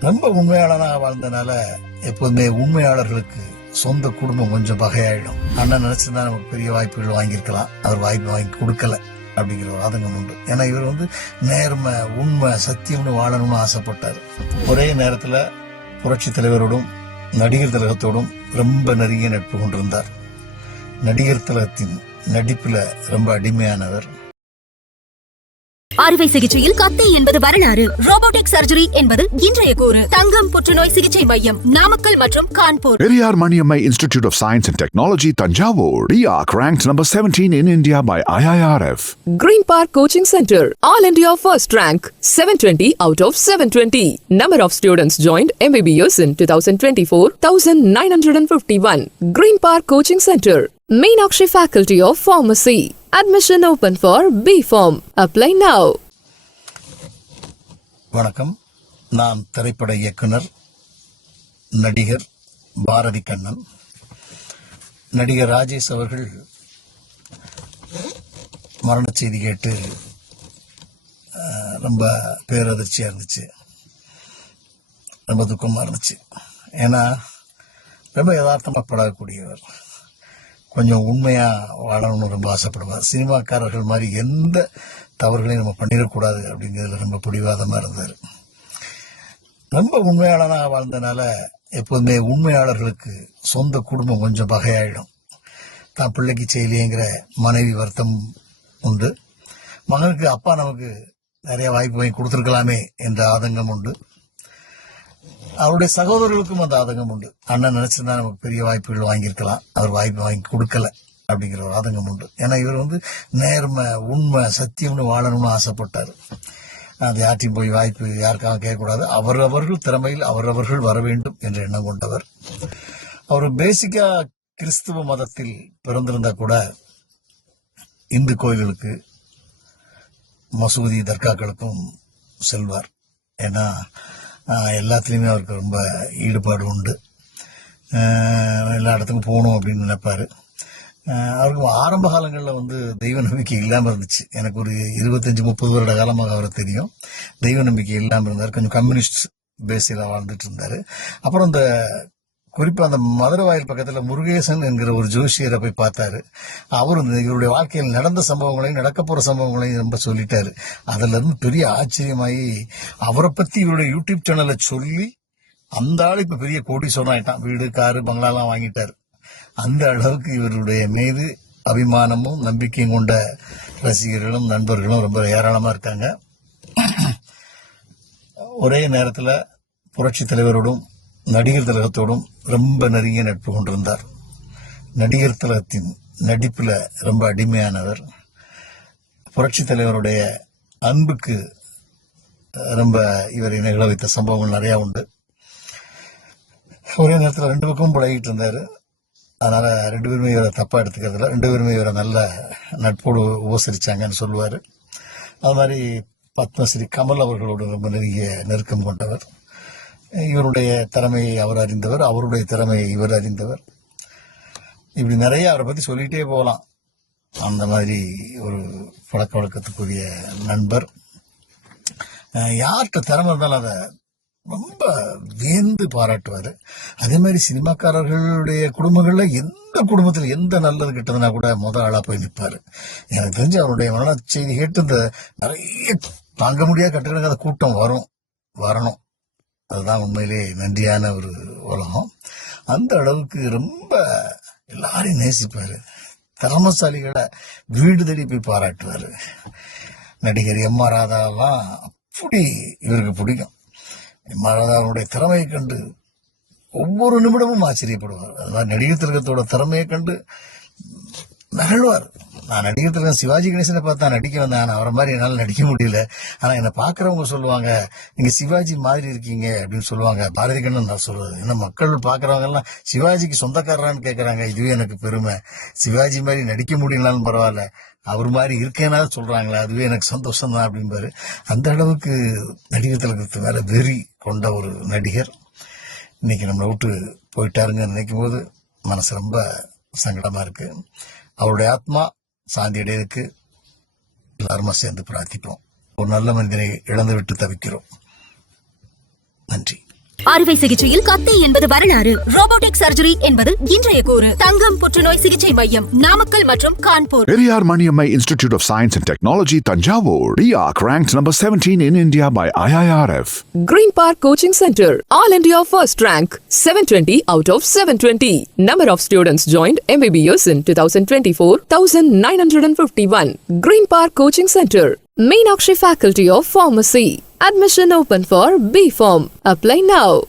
ரொம்ப உண்மையாளனாக வாழ்ந்தனால எப்போதுமே உண்மையாளர்களுக்கு சொந்த குடும்பம் கொஞ்சம் பகையாயிடும். அண்ணன் நினைச்சிருந்தா நமக்கு பெரிய வாய்ப்புகள் வாங்கியிருக்கலாம். அவர் வாய்ப்பு வாங்கி கொடுக்கல அப்படிங்கிற ஒரு ஆதங்கம் உண்டு. ஏன்னா இவர் வந்து நேர்மை உண்மை சத்தியம்னு வாழணும்னு ஆசைப்பட்டார். ஒரே நேரத்தில் புரட்சி தலைவரோடும் நடிகர் திலகத்தோடும் ரொம்ப நெருங்கிய நட்பு கொண்டிருந்தார். நடிகர் திலகத்தின் நடிப்பில் ரொம்ப அடிமையானவர். அறுவை சிகிச்சையில் கத்தை என்பது வரலாறு ரோபோட்டிக் சர்ஜரி என்பது இன்றைய கூறு தங்கம் புற்றுநோய் சிகிச்சை மையம் நாமக்கல் மற்றும் Kanpur Periyar Maniammai Institute of Science and Technology, Tanjavur. RIAC ranked number 17 in India by IIRF. Green Park Coaching Center, All India First Rank, 720 out of 720. Number of students joined MBBS in 2024, 1951. Green Park Coaching Center, Meenakshi Faculty of Pharmacy. Admission open for B pharm apply now வணக்கம். நான் திரைப்பட இயக்குனர் நடிகர் பாரதி கண்ணன். நடிகர் ராஜேஷ் அவர்கள் மரண செய்தி கேட்டு ரொம்ப பேரதிர்ச்சியாக இருந்துச்சு. ரொம்ப துக்கமாக இருந்துச்சு. ஏன்னா ரொம்ப யதார்த்தமாக பழகக்கூடியவர். கொஞ்சம் உண்மையாக வாழணும்னு ரொம்ப ஆசைப்படுவார். சினிமாக்காரர்கள் மாதிரி எந்த தவறுகளையும் நம்ம பண்ணிடக்கூடாது அப்படிங்கிறதுல ரொம்ப பிடிவாதமாக இருந்தார். ரொம்ப உண்மையாளனாக வாழ்ந்தனால எப்போதுமே உண்மையாளர்களுக்கு சொந்த குடும்பம் கொஞ்சம் பகையாயிடும் தான் பிள்ளைக்கு செய்யலையேங்கிற மனைவி வருத்தம் உண்டு. மகனுக்கு அப்பா நமக்கு நிறைய வாய்ப்பு வாங்கி கொடுத்துருக்கலாமே என்ற ஆதங்கம் உண்டு. அவருடைய சகோதரர்களுக்கும் அந்த ஆதங்கம் உண்டு. அண்ணன் நினைச்சிருந்தா நமக்கு பெரிய வாய்ப்புகள் வாங்கியிருக்கலாம். அவர் வாய்ப்பு வாங்கி கொடுக்கல அப்படிங்கிற ஒரு ஆதங்கம் உண்டு. ஏன்னா இவர் வந்து நேர்மை உண்மை சத்தியம்னு வாழணும்னு ஆசைப்பட்டார். அது யார்ட்டையும் போய் வாய்ப்பு யாருக்காக கேட்கக்கூடாது. அவரவர்கள் திறமையில் அவரவர்கள் வர வேண்டும் என்ற எண்ணம் கொண்டவர். அவர் பேசிக்கா கிறிஸ்துவ மதத்தில் பிறந்திருந்தா கூட இந்து கோயில்களுக்கு மசூதி தர்காக்களுக்கும் செல்வார். ஏன்னா எல்லாத்துலேயுமே அவருக்கு ரொம்ப ஈடுபாடு உண்டு. எல்லா இடத்துக்கும் போகணும் அப்படின்னு நினைப்பார். அவருக்கு ஆரம்ப காலங்களில் வந்து தெய்வ நம்பிக்கை இல்லாமல் இருந்துச்சு. எனக்கு ஒரு இருபத்தஞ்சி முப்பது வருட காலமாக அவரை தெரியும். தெய்வ நம்பிக்கை இல்லாமல் இருந்தார். கொஞ்சம் கம்யூனிஸ்ட் பேஸில் வாழ்ந்துட்டு இருந்தார். அப்புறம் இந்த குறிப்பா அந்த மதுரை வாயில் பக்கத்துல முருகேசன் என்கிற ஒரு ஜோஷியரை போய் பார்த்தாரு. அவர் இந்த இவருடைய வாழ்க்கையில் நடந்த சம்பவங்களையும் நடக்க போற சம்பவங்களையும் ரொம்ப சொல்லிட்டாரு. அதுல இருந்து பெரிய ஆச்சரியமாயி அவரை பத்தி இவருடைய யூடியூப் சேனல்ல சொல்லி அந்த ஆள் இப்ப பெரிய கோடி சொன்னாயிட்டான் வீடு காரு பங்களாலாம் வாங்கிட்டாரு. அந்த அளவுக்கு இவருடைய மீது அபிமானமும் நம்பிக்கையும் கொண்ட ரசிகர்களும் நண்பர்களும் ரொம்ப ஏராளமா இருக்காங்க. ஒரே நேரத்துல புரட்சி தலைவரோடும் நடிகர் திலகத்தோடும் ரொம்ப நெருங்கிய நட்பு கொண்டிருந்தார். நடிகர் திலகத்தின் நடிப்பில் ரொம்ப அடிமையானவர். புரட்சி தலைவருடைய அன்புக்கு ரொம்ப இவரை நிகழ வைத்த சம்பவங்கள் நிறையா உண்டு. ஒரே நேரத்தில் ரெண்டு பக்கமும் பழகிட்டு இருந்தார். அதனால் ரெண்டு பேருமே இவரை தப்பாக எடுத்துக்கிறதுல ரெண்டு பேருமே இவரை நல்ல நட்போடு உபசரித்தாங்கன்னு சொல்லுவார். அது மாதிரி பத்மஸ்ரீ கமல் அவர்களோடு ரொம்ப நெருங்கிய நெருக்கம் கொண்டவர். இவருடைய திறமையை அவர் அறிந்தவர் அவருடைய திறமையை இவர் அறிந்தவர். இப்படி நிறைய அவரை பத்தி சொல்லிட்டே போகலாம். அந்த மாதிரி ஒரு பழக்க வழக்கத்துக்குரிய நண்பர். யார்கிட்ட திறமை இருந்தாலும் அதை ரொம்ப வியந்து பாராட்டுவார். அதே மாதிரி சினிமாக்காரர்களுடைய குடும்பங்களில் எந்த குடும்பத்தில் எந்த நல்லது கிட்டதுன்னா கூட முத ஆளாக போய் நிற்பார் எனக்கு தெரிஞ்சு அவருடைய மரண செய்தி கேட்டு இந்த நிறைய தாங்க முடியாத கட்டிடங்க அந்த கூட்டம் வரும் வரணும். அதுதான் உண்மையிலே நன்றியான ஒரு உலகம். அந்த அளவுக்கு ரொம்ப எல்லாரையும் நேசிப்பார். திறமசாலிகளை வீடு தேடி போய் பாராட்டுவார். நடிகர் எம் ஆர் ராதாவெல்லாம் அப்படி இவருக்கு பிடிக்கும். எம் ஆர் ராதாவுடைய திறமையை கண்டு ஒவ்வொரு நிமிடமும் ஆச்சரியப்படுவார். அது மாதிரி நடிகர் திலகத்தோட திறமையை கண்டு நகழ்வார். நான் நடிகர் சிவாஜி கணேசனை பார்த்தா நடிக்க வந்தேன். ஆனா அவரை மாதிரி என்னால் நடிக்க முடியல. ஆனா என்னை பாக்குறவங்க சொல்லுவாங்க நீங்க சிவாஜி மாதிரி இருக்கீங்க அப்படின்னு சொல்லுவாங்க. பாரதி கண்ணன் நான் சொல்றது. ஏன்னா மக்கள் பாக்குறவங்க எல்லாம் சிவாஜிக்கு சொந்தக்காரரான்னு கேக்குறாங்க. இதுவே எனக்கு பெருமை. சிவாஜி மாதிரி நடிக்க முடியலனாலும் பரவாயில்ல. அவர் மாதிரி இருக்கேனா சொல்றாங்களே அதுவே எனக்கு சந்தோஷம் தான் அப்படின்பாரு அந்த அளவுக்கு நடிகர் திலகத்து மேல வெறி கொண்ட ஒரு நடிகர். இன்னைக்கு நம்மளை விட்டு போயிட்டாருங்கன்னு நினைக்கும் போது மனசு ரொம்ப சங்கடமா இருக்கு. அவருடைய ஆத்மா சாந்தி அடையதுக்கு எல்லாருமா சேர்ந்து பிரார்த்திப்போம். ஒரு நல்ல மனிதனை இழந்து விட்டு தவிக்கிறோம். நன்றி. அறுவை சிகிச்சையில் கத்தி என்பது வரலாறு ரோபோட்டிக் சர்ஜரி என்பது இன்றைய கூறு தங்கம் புற்றுநோய் சிகிச்சை மையம் நாமக்கல் மற்றும் Kanpur Periyar Maniammai Institute of Science and Technology, Tanjavur. DIAC ranked number 17 in India by IIRF. Green Park Coaching Center, All India First Rank, 720 out of 720. Number of students joined MBBS in 2024, 1951. Green Park Coaching Center, Meenakshi Faculty of Pharmacy. Admission open for B Form. Apply now.